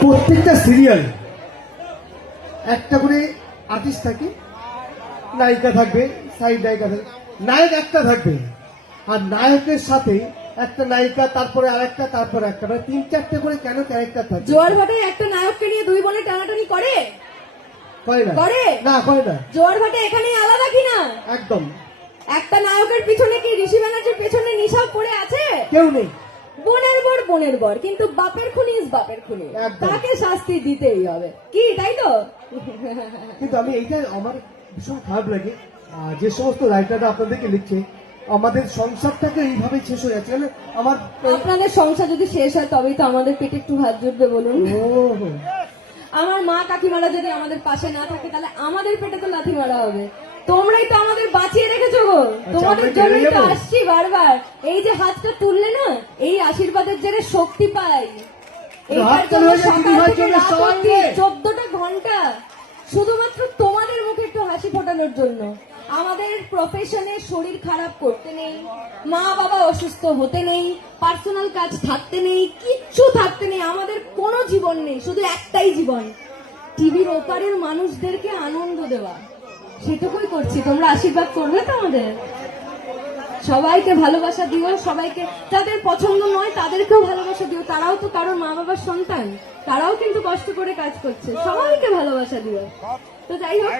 প্রত্যেকটা সিরিয়াল একটা করে আর্টিস্ট থাকে নায়িকা থাকবে সাইড নায়িকা থাকবে নায়ক একটা থাকবে। আর নায়কের সাথে একটা নায়িকা তারপরে আরেকটা তারপরে একটা মানে তিন চারটে করে কেন ক্যারেক্টার থাকে? জোয়ার ভাটে একটা নায়ককে নিয়ে দুই বলে টানাটানি করে? করে না। করে? না করে না। জোয়ার ভাটে এখানেই আলাদা কিনা একদম। একটা নায়কের পিছনে কি ঋষি ব্যানার্জির পেছনে নিশাব পড়ে আছে? কেউ নেই। বোনের বর কিন্তু বাপের খুনি ইজ বাপের খুনি। তাকে শাস্তি দিতেই হবে। কি তাই তো? কিন্তু আমি এইটা আমার ভীষণ খারাপ লাগে। যে সমস্ত রাইটাররা আপনাদেরকে লিখছে আমাদের সংসারটাকে এইভাবে শেষ হয়ে যাচ্ছে। আমার আপনাদের সংসার যদি শেষ হয় তবেই তো আমাদের পেটে একটু ভাত জুটবে বলুন। আমার মা কাকিমারা যদি আমাদের পাশে না থাকে তাহলে আমাদের পেটে তো লাথি মারা হবে। তোমরাই তো আমাদের বাঁচিয়ে রেখেছো গো। তোমাদের আমরা জন্যই তো আসছি বারবার। এই যে হাতটা তুললে না এই আশীর্বাদের জেরে শক্তি পাই। সবাই। চোদ্দটা ঘণ্টা শুধুমাত্র তোমাদের মুখে একটু হাসি ফোটানোর জন্য। আমাদের প্রফেশনে শরীর খারাপ করতে নেই মা বাবা অসুস্থ হতে নেই পার্সোনাল কাজ থাকতে নেই কিচ্ছু থাকতে নেই আমাদের কোনো জীবন নেই শুধু একটাই জীবন। টিভির ওপারের মানুষদেরকে আনন্দ দেওয়া। সেটুকুই করছি। তোমরা আশীর্বাদ করবে তো আমাদের? সবাইকে ভালোবাসা দিও, সবাইকে যাদের পছন্দ নয়, তাদেরকেও ভালোবাসা দিও। তারাও তো কারোর মা বাবার সন্তান। তারাও কিন্তু কষ্ট করে কাজ করছে। সবাইকে ভালোবাসা দিও। তো যাই হোক,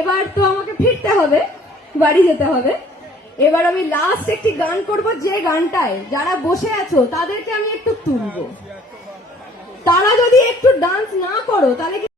এবার তো আমাকে ফিরতে হবে, বাড়ি যেতে হবে। এবার আমি লাস্ট একটি গান করব যে গানটায় যারা বসে আছো, তাদেরকে আমি একটু তুলবো। তারা যদি একটু ডান্স না করো, তাহলে